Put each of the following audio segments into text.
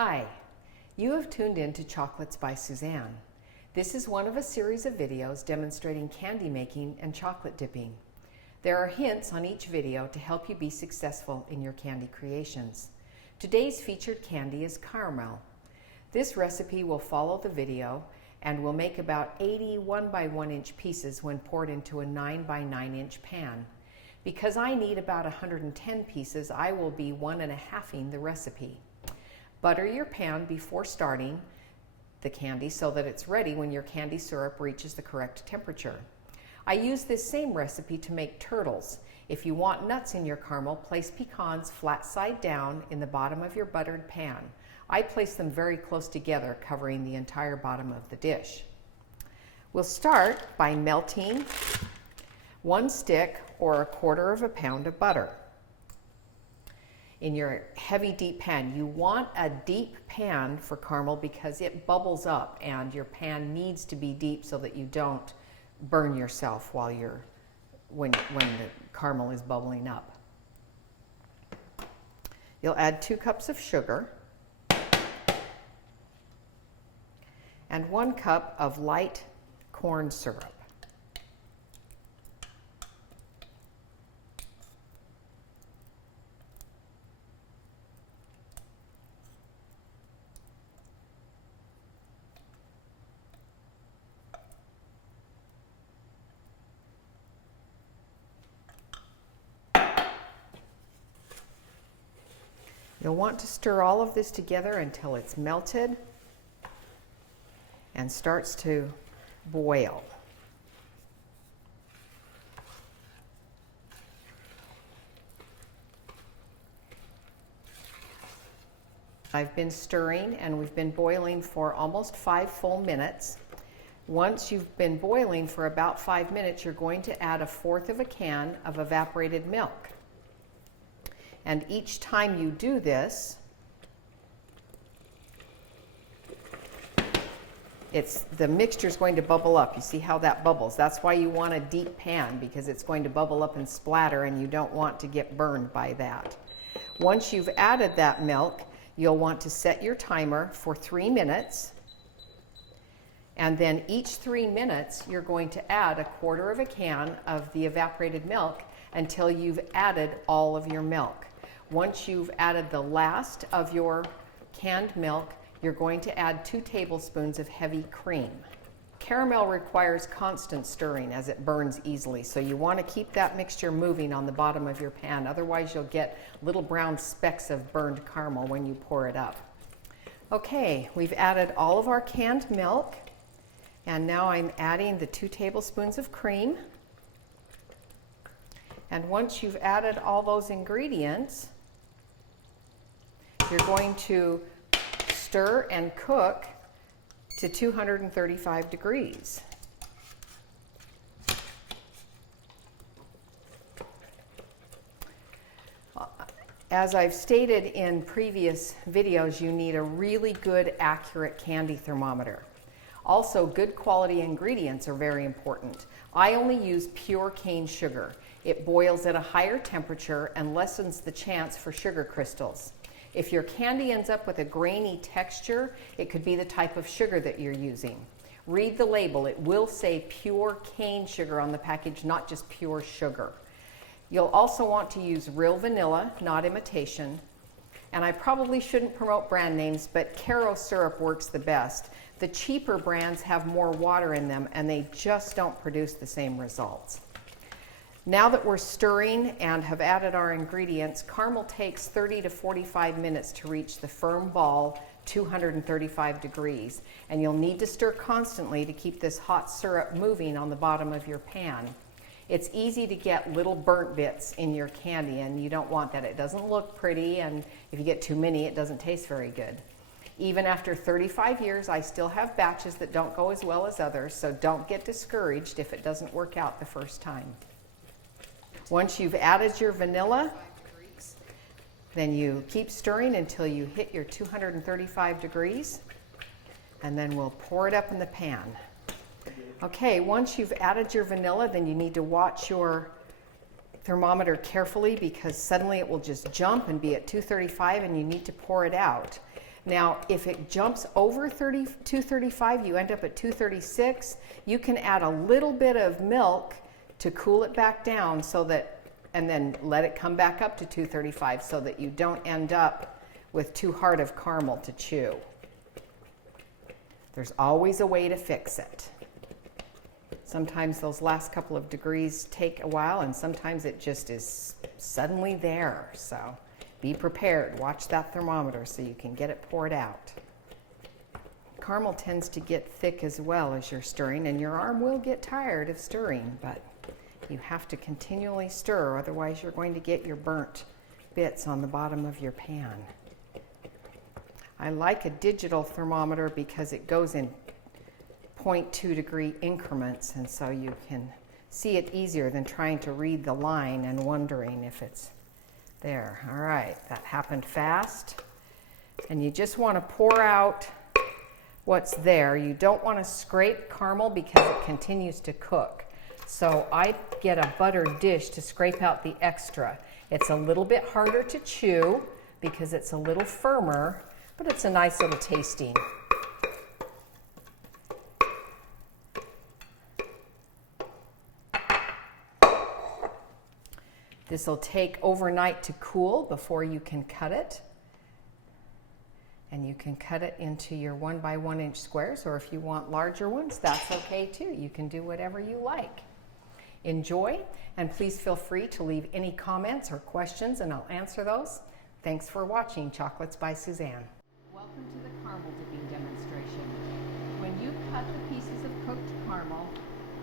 Hi, you have tuned in to Chocolates by Suzanne. This is one of a series of videos demonstrating candy making and chocolate dipping. There are hints on each video to help you be successful in your candy creations. Today's featured candy is caramel. This recipe will follow the video and will make about 80 1 by 1 inch pieces when poured into a 9 by 9 inch pan. Because I need about 110 pieces, I will be 1.5ing the recipe. Butter your pan before starting the candy so that it's ready when your candy syrup reaches the correct temperature. I use this same recipe to make turtles. If you want nuts in your caramel, place pecans flat side down in the bottom of your buttered pan. I place them very close together, covering the entire bottom of the dish. We'll start by melting 1 stick or 1/4 pound of butter. In your heavy deep pan, you want a deep pan for caramel because it bubbles up, and your pan needs to be deep so that you don't burn yourself while when the caramel is bubbling up. You'll add 2 cups of sugar and 1 cup of light corn syrup. You'll want to stir all of this together until it's melted and starts to boil. I've been stirring and we've been boiling for almost 5 full minutes. Once you've been boiling for about 5 minutes, you're going to add 1/4 can of evaporated milk. And each time you do this, the mixture is going to bubble up. You see how that bubbles? That's why you want a deep pan, because it's going to bubble up and splatter, and you don't want to get burned by that. Once you've added that milk, you'll want to set your timer for 3 minutes. And then each 3 minutes, you're going to add 1/4 can of the evaporated milk until you've added all of your milk. Once you've added the last of your canned milk, you're going to add 2 tablespoons of heavy cream. Caramel requires constant stirring as it burns easily, so you want to keep that mixture moving on the bottom of your pan. Otherwise, you'll get little brown specks of burned caramel when you pour it up. Okay, we've added all of our canned milk, and now I'm adding the 2 tablespoons of cream. And once you've added all those ingredients, you're going to stir and cook to 235 degrees. As I've stated in previous videos, you need a really good, accurate candy thermometer. Also, good quality ingredients are very important. I only use pure cane sugar. It boils at a higher temperature and lessens the chance for sugar crystals. If your candy ends up with a grainy texture, it could be the type of sugar that you're using. Read the label. It will say pure cane sugar on the package, not just pure sugar. You'll also want to use real vanilla, not imitation. And I probably shouldn't promote brand names, but Karo syrup works the best. The cheaper brands have more water in them, and they just don't produce the same results. Now that we're stirring and have added our ingredients, caramel takes 30 to 45 minutes to reach the firm ball, 235 degrees. And you'll need to stir constantly to keep this hot syrup moving on the bottom of your pan. It's easy to get little burnt bits in your candy, and you don't want that. It doesn't look pretty, and if you get too many, it doesn't taste very good. Even after 35 years, I still have batches that don't go as well as others, so don't get discouraged if it doesn't work out the first time. Once you've added your vanilla, then you keep stirring until you hit your 235 degrees, and then we'll pour it up in the pan. Okay, once you've added your vanilla, then you need to watch your thermometer carefully, because suddenly it will just jump and be at 235 and you need to pour it out. Now, if it jumps over 235, you end up at 236, you can add a little bit of milk to cool it back down so that, and then let it come back up to 235 so that you don't end up with too hard of caramel to chew. There's always a way to fix it. Sometimes those last couple of degrees take a while, and sometimes it just is suddenly there. So be prepared. Watch that thermometer so you can get it poured out. Caramel tends to get thick as well as you're stirring, and your arm will get tired of stirring, but you have to continually stir, otherwise you're going to get your burnt bits on the bottom of your pan. I like a digital thermometer because it goes in 0.2 degree increments, and so you can see it easier than trying to read the line and wondering if it's there. All right, that happened fast. And you just want to pour out what's there. You don't want to scrape caramel because it continues to cook. So I get a buttered dish to scrape out the extra. It's a little bit harder to chew because it's a little firmer, but it's a nice little tasting. This will take overnight to cool before you can cut it. And you can cut it into your 1 by 1 inch squares, or if you want larger ones, that's okay too. You can do whatever you like. Enjoy, and please feel free to leave any comments or questions and I'll answer those. Thanks for watching Chocolates by Suzanne. Welcome to the caramel dipping demonstration. When you cut the pieces of cooked caramel,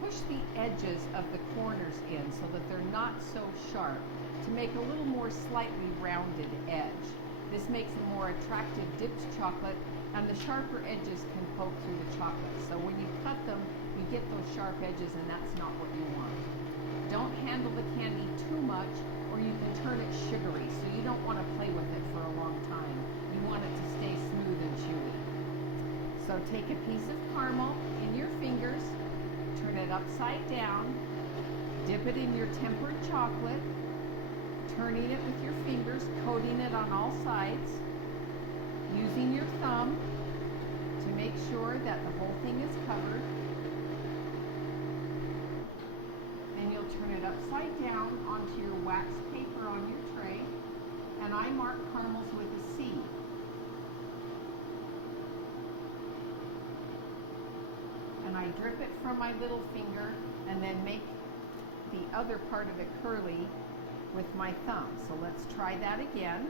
push the edges of the corners in so that they're not so sharp to make a little more slightly rounded edge. This makes a more attractive dipped chocolate, and the sharper edges can poke through the chocolate. So when you cut them, you get those sharp edges, and that's not what you want. Don't handle the candy too much or you can turn it sugary, so you don't want to play with it for a long time. You want it to stay smooth and chewy. So take a piece of caramel in your fingers, turn it upside down, dip it in your tempered chocolate, turning it with your fingers, coating it on all sides, using your thumb to make sure that the whole thing is covered. Then you'll turn it upside down onto your wax paper on your tray, and I mark caramels with a C. And I drip it from my little finger and then make the other part of it curly with my thumb. So let's try that again.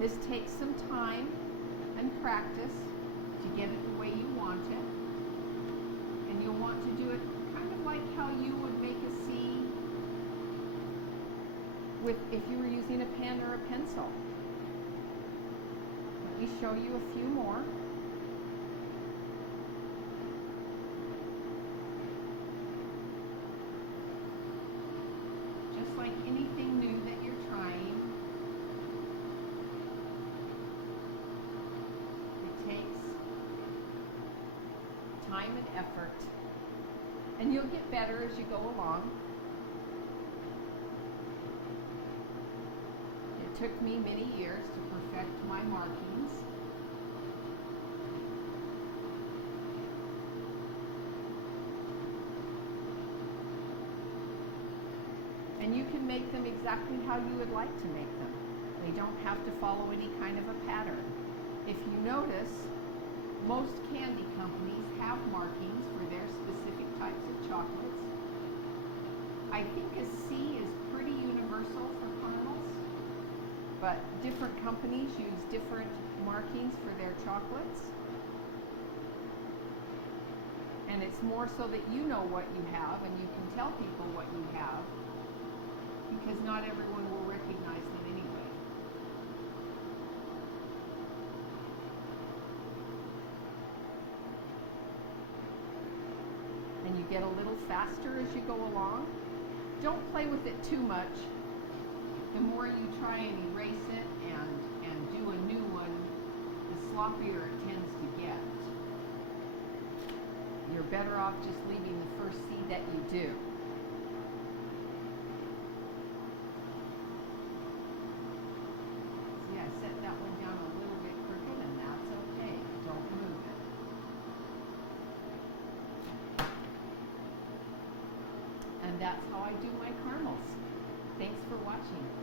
This takes some time and practice to get it the way you want it. And you'll want to do it kind of like how you would make a C with if you were using a pen or a pencil. Let me show you a few more. Like anything new that you're trying, it takes time and effort, and you'll get better as you go along. It took me many years to perfect my markings. And you can make them exactly how you would like to make them. They don't have to follow any kind of a pattern. If you notice, most candy companies have markings for their specific types of chocolates. I think a C is pretty universal for caramels, but different companies use different markings for their chocolates. And it's more so that you know what you have and you can tell people what you have, because not everyone will recognize them anyway. And you get a little faster as you go along. Don't play with it too much. The more you try and erase it and do a new one, the sloppier it tends to get. You're better off just leaving the first C that you do. Set that one down And that's how I do my caramels. Thanks for watching.